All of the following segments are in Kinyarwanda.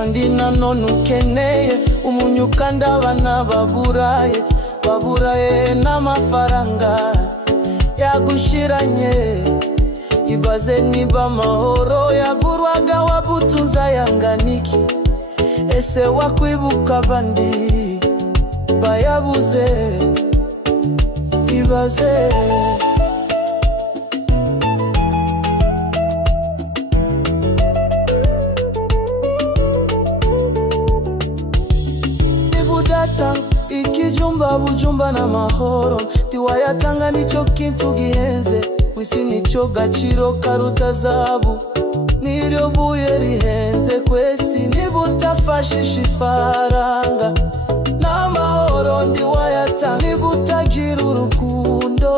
kandi nanone ukeneye umunyu kandi abana baburaye n'amafaranga yagushiranye. Ibaze niba amahoro yagurwaga wabutunza yanganiki, ese wakwibuka abandi bayabuze? Ibaze nibudata ikijumba bujumba na mahoro tiwayatanga nicho kintu gihenze kwisi nicho gaciro karuta zahabu niryo buye rihenze kwesi nibutafashisha ifaranga n'amahoro ndiwayatanga nibutagira urukundo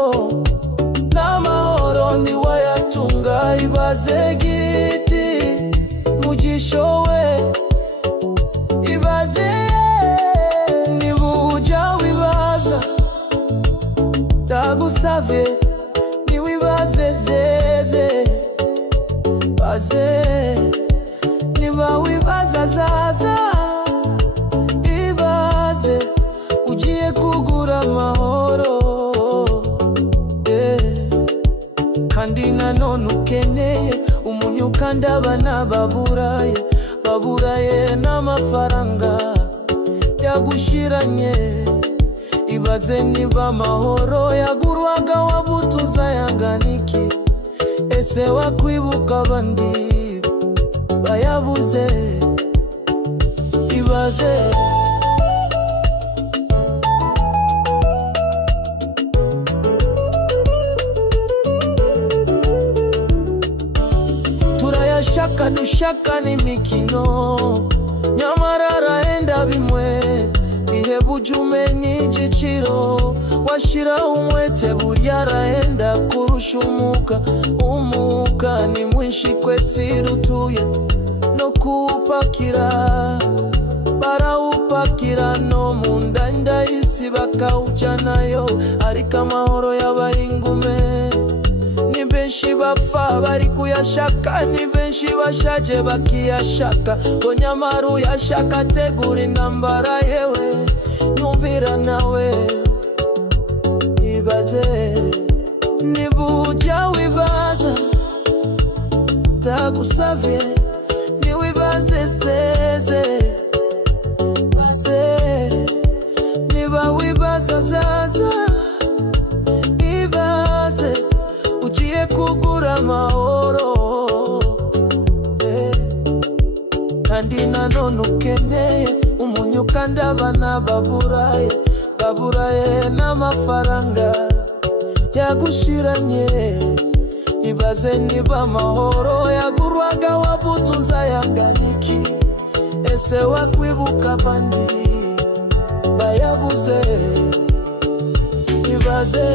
n'amahoro ndiwayatunga. Ibaze giti mugishowe, ibaze nibuja wibaza ndagusavye niwibaze zeze baze niba wibaza zaza. Ibaze ugiye kugura amahoro kandi nanone ukeneye umunyu kandi abana baburaye n'amafaranga yagushiranye. Ibaze niba amahoro yagurwaga wabutunza yanganiki, ese wakwibuka abandi bayabuze? Ibaze turayashaka dushaka n'imikino nyamara arahenda bimwe bihebuje umenye igiciro washira umwete burya arahenda kurusha umuka ni mwinshi kwesi rutuye no kupakira barawupakira no munda isi bakawujanayo ariko amahoro y'abahingume ni benshi bapfa bari kuyashaka ni benshi bashaje bakiyashaka ngo nyamara uyashaka tegura intambara yewe nyumvira nawe. Ibaze nibuja wibaza ndagusavye niwibaze zeze baze niba wibaza zaza. Ibaze ugiye kugura amahoro kandi nanone ukeneye umunyu kandi abana baburaye n'amafaranga yagushiranye. Ibaze niba amahoro yagurwaga wabutunza yanganiki, ese wakwibuka abandi bayabuze? Ibaze